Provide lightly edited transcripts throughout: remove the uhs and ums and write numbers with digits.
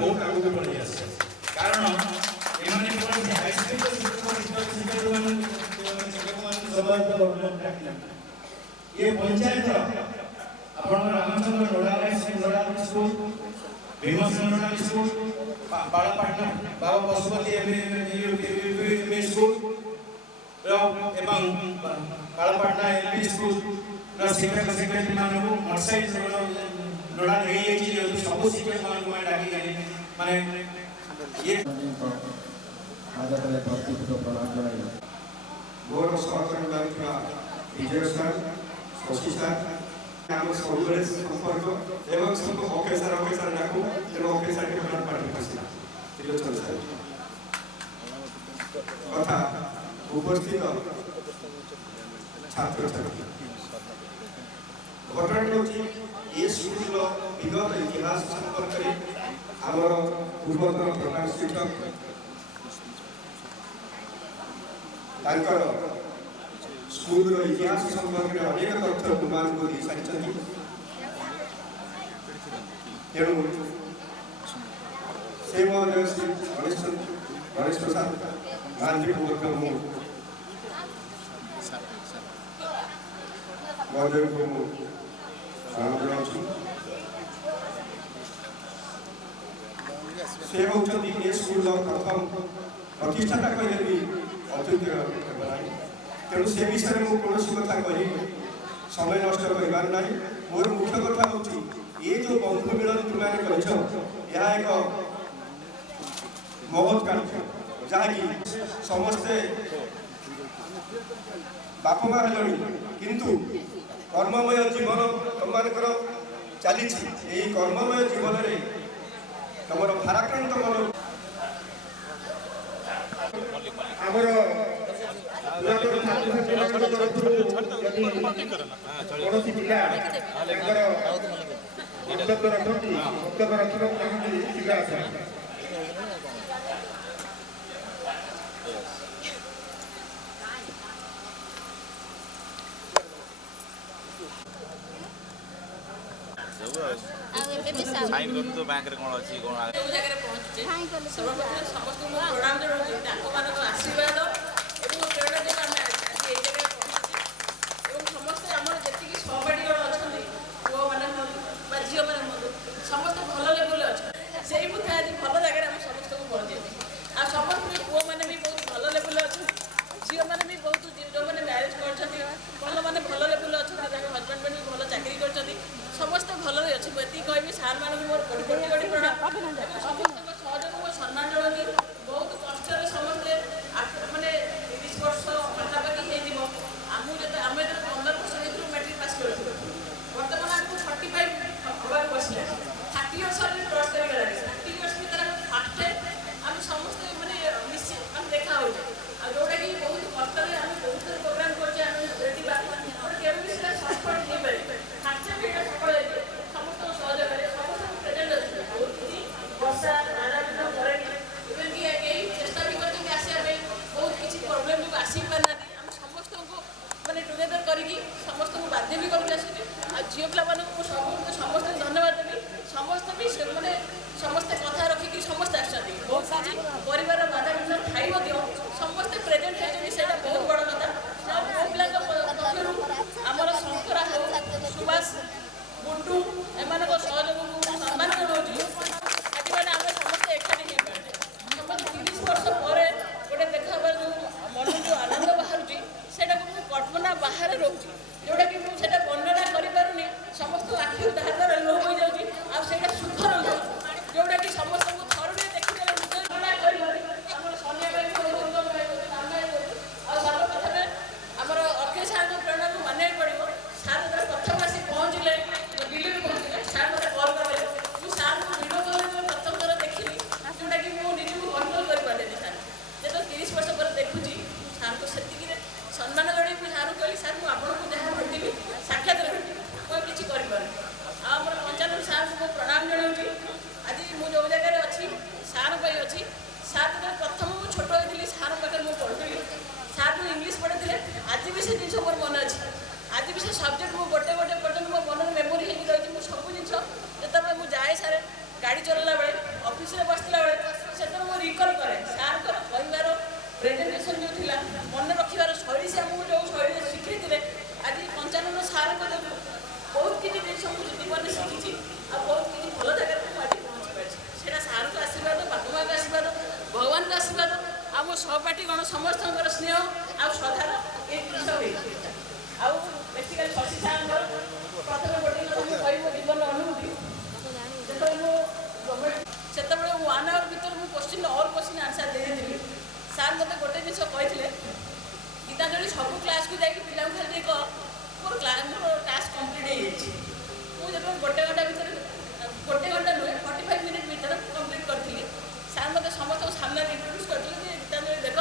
बहुत आगे बढ़ी आसे कारण एमाने केवल हाईस्कूल ये पंचायत आपण रामचंद्र नोडा स्कूल भीमसेन नोडा स्कूल बालापाटना बाबा पशुपति एमए स्कूल एवं बालापाटना एलपी स्कूल शिक्षक शिक्षयित्री मानक मोटरसाइड नोडा सब शिक्षक मैं डाक माने ये मोर सहकर्मी विजय सर शशि सर आम सब संपर्क एवं सब अखेसर डाकू तेणु अखेसर के पाठ पसला त्रिलोचन सर कथा उपस्थित छात्र छात्री घटना ये स्कूल विगत इतिहास संपर्क में आमर पूर्वतन प्रधान शिक्षक स्कूल इतिहास संपर्क में अनेक तथ्य प्रमाण को दी सारी तेणु से महोदय श्री गणेश प्रसाद गांधी पूर्वक महोदय को से होती स्कूल प्रथम प्रतिष्ठाता कहले भी अत्युक्ति तेणु से विषय में कौन कथा कह समय नष्ट करार ना मोर मुख्य कथा हूँ ये जो बंधु मिलन तुम्हें यह एक महत् कार्य जहाँकि समस्ते बाप माँ किंतु कर्ममय जीवन तुम चली कर्ममय जीवन में तुम भाराक्रांत मन आमर कौन पिला वक्तव्य रखती वक्तव्य रखा चाहती पिला साइन कर तो बैंक रे कोन अछि कोन जो जगह पहुंचे सर्वप्रथम समस्त को प्रणाम जणाउछि ताको मानक आशीर्वाद एवं प्रेरणा जे हम आज ए जगह पहुंचे एवं समस्त हमर जति की सहपाठी अछथि वो माने बा झियो माने समस्त भलो लेवल अछि सेही मुथे आज भलो जगह हम समस्त को पहुंचे आ समस्त वो माने भी बहुत भलो लेवल अछि झियो माने भी बहुत जो माने मैरिज करछथि भलो माने भलो लेवल अछि ताके हस्बैंड भी भलो चाकरी करछथि समस्त भल अच्छे बती कह सार मान मोर कोटि कोटि प्रणाम समस्त सहयोग को सम्मान जनानी बहुत कष्ट समस्ते मानने 30 वर्ष पाखापाखि आम जो 15 वर्ष भर मैट्रिक पास कर बर्तमान आमको 45 हवा बसला 30 वर्ष क्रस कर 30 वर्ष भर फास्ट टाइम आम समस्त मैंने निश्चित देखा हो जोटा कि बहुत कष्ट आम बहुत प्रोग्राम कर सफल हो पारे फास्ट टाइम सफल समस्त सहयोग प्रेजेंट अच्छे बहुत किसी वर्षा आराम चेष्टा भी करते आसा बहुत किसी प्रोब्लेम जो आसी पाना आम समस्त को मैंने टुगेदर करके समस्त को बाध्य भी करके आसी झील पिला समस्त धन्यवाद देवी समस्त भी मैंने समस्त कथा रखिक समस्त आसती बहुत किसी परिवार बाधा विघ्न थाई समस्ते प्रेजेंट होती से बहुत बड़ कथा पुओ पिला पक्षर आमर शंकरा हो सुभाष गुड्डू एम सहयोग को सम्मान जनाऊँ आज मैंने आम समस्ते एकाठी हो पारे समस्त 30 वर्ष पर गोटे देखा जो मन जो आनंद बाहर से कल्पना बाहर रोचे जोटा कि मुझे वर्णना करें समस्त आखिर धार धार लोह हो जाऊँगी आटा सुखर हो जोटा कि समस्त को थर देखिए सर्वप्रथम आमर अक्षय सार प्रेरणा को मानने पड़ो सार प्रथम आसी पहुँचले दिल्ली पहुँचले सार मत कल कले मुझे सार को भिडियो कल प्रथम थर देखी जोटा कि मुझे कंट्रोल कर पारे सार जो 30 वर्ष पर देखुची सार को से सम्मान जन सार कहली सार मुझे आपको जहाँ भेटी साक्षात भेटी मुझे किसी करें आम पंचायत सार को प्रणाम जनाऊँगी आज मुझे जो जगह अच्छी सार अच्छी सार जो प्रथम मुझे छोट होती सार पाखे मुझे पढ़ुली सार जो इंग्लीश पढ़ी आज भी से जिन मोर मन अच्छे आज भी से सब्जेक्ट मुझे गोटे पर्यटन मो मन मेमोरी हो सब जिन जो मुझे जाए सारे गाड़ी चलला बेले ଅଫିସରେ ବସିଥିଲା ବେଳେ ସେତେବେଳେ ମୁଁ ରିକଲ୍ କରେ ସାର୍ଙ୍କର କହିବାର ପ୍ରେଜେଣ୍ଟେସନ୍ ଯେଉଁ ଥିଲା ମନେ ରଖିବାର ଶୈଳୀ ସେ ଆମକୁ ଯେଉଁ ଶୈଳୀରେ ଶିଖେଇଥିଲେ ଆଜି 95 ସାର୍ଙ୍କ ଯୋଗୁଁ ବହୁତ କିଛି ଜିନିଷ ମୁଁ ଜୀବନରେ ଶିଖିଛି ଆଉ ବହୁତ କିଛି ଭଲ ଜାଗାରେ ମୁଁ ଆଜି ପହଞ୍ଚି ପାରିଛି ସେଇଟା ସାର୍ଙ୍କ ଆଶୀର୍ବାଦ ବାପା ମାଆଙ୍କ ଆଶୀର୍ବାଦ ଭଗବାନଙ୍କ ଆଶୀର୍ବାଦ ଆଉ ମୋ ସହପାଠୀଗଣ ସମସ୍ତଙ୍କର ସ୍ନେହ ଆଉ ଶ୍ରଦ୍ଧାର ଏ ଜିନିଷ ହେଇଛି ଆଉ ବେସିକାଲି ଶଶୀ ସାର୍ଙ୍କର ପ୍ରଥମେ ଗୋଟେ କଥା ମୁଁ କହିବି ମୋ ଜୀବନର ଅନୁଭୂତି ଯେତେବେଳେ ମୁଁ ସେତେବେଳେ 1 ଆୱାର ଭିତରେ ମୁଁ ଅଲ୍ କ୍ୱେଶ୍ଚିନ୍ ଆନ୍ସର୍ ଦେଇଥିଲି ସାର୍ ମୋତେ ଗୋଟେ ଜିନିଷ କହିଥିଲେ ଗୀତାଞ୍ଜଳି ସବୁ କ୍ଲାସ୍କୁ ଯାଇକି ପିଲାଙ୍କୁ ଖାଲି କହ ମୋର ଟାସ୍କ କମ୍ପ୍ଲିଟ୍ ହେଇଯାଇଛି ମୁଁ ଯେତେବେଳେ ଗୋଟେ ଘଣ୍ଟା ନୁହେଁ 45 ମିନିଟ୍ ଭିତରେ କମ୍ପ୍ଲିଟ୍ କରିଥିଲି ସାର୍ ମୋତେ ସମସ୍ତଙ୍କ ସାମ୍ନାରେ ଇଣ୍ଟ୍ରୋଡ୍ୟୁସ୍ କରିଥିଲେ ଯେ ଗୀତାଞ୍ଜଳି ଦେଖ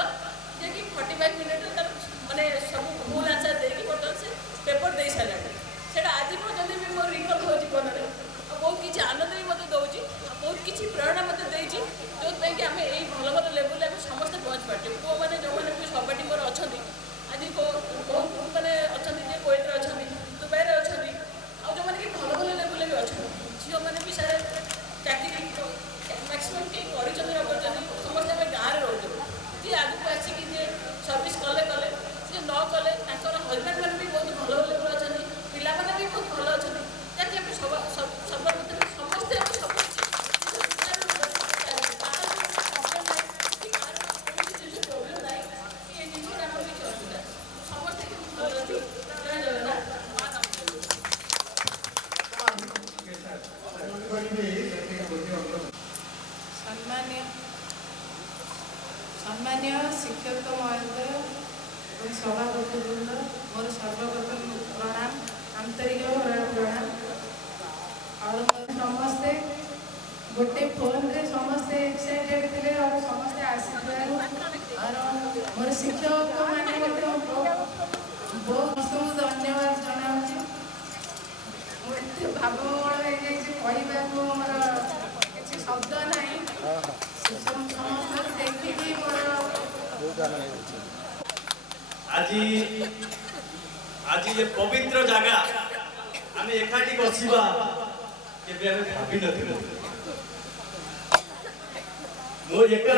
ଯେ କି 45 ମିନିଟ୍ରେ ତାର ମାନେ ସବୁ ଭୁଲ ଆନ୍ସର୍ ଦେଇକି ବର୍ତ୍ତମାନ ସେ ପେପର୍ ଦେଇସାରିଲାଣି ସେଇଟା ଆଜି ପର୍ଯ୍ୟନ୍ତ ବି ମୋର ରିକଲ୍ ହେଉଛି ଜୀବନରେ ଆଉ ବହୁତ କିଛି ଆନନ୍ଦ ବି ମୋତେ ଦେଉଛି ଆଉ ବହୁତ କିଛି ପ୍ରେରଣା ମୋତେ ଦେଇଛି ଯେଉଁଥିପାଇଁ କି ଆମେ ଏଇ ଭଲ ଭଲ ଲେବୁଲ୍ରେ ଆମେ ସମସ୍ତେ ପହଞ୍ଚି ପାରୁଛୁ ପୁଅମାନେ ଯେଉଁମାନେ ବି ସହପାଠୀ ମୋର ଅଛନ୍ତି ଆଜି ବହୁତ ମାନେ ଅଛନ୍ତି ଯେ କୋଏଟ୍ରେ ଅଛନ୍ତି ଦୁବାଇରେ ଅଛନ୍ତି ଆଉ ଯେଉଁମାନେ କି ଭଲ ଭଲ ଲେବୁଲ୍ରେ ବି ଅଛନ୍ତି ଝିଅମାନେ ବି ସାର୍ ଚାକିରି ମ୍ୟାକ୍ସିମମ୍ କେହି କରିଛନ୍ତି ନ କରିଛନ୍ତି ସମସ୍ତେ ଆମେ ଗାଁରେ ରହୁଛୁ ଯିଏ ଆଗକୁ ଆସିକି ଯିଏ ସର୍ଭିସ୍ କଲେ ଯିଏ ନ କଲେ ତାଙ୍କର ହଜବେଣ୍ଡମାନେ ବି ବହୁତ ଭଲ ଲେବୁଲ୍ ଅଛନ୍ତି ପିଲାମାନେ ବି ବହୁତ ଭଲ ଅଛନ୍ତି ଯାହାକି ଆମେ ସର୍ବପ୍ରଥମେ ସମସ୍ତେ ଆମେ ସବୁ सम्मान्य शिक्षक महोदय और सभापतिवृंद मोर सर्वप्रथम प्रणाम आंतरिक प्रणाम और समस्ते गोटे फोन रे समस्ते एक्साइटेड थे और समस्ते आसी और मोर शिक्षक मैंने बहुत धन्यवाद जनाऊँ भावबल हो कहवा मोर किसी शब्द ना आज ये पवित्र जगह आम एकाठी बसवा भावी मो एका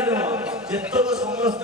समस्त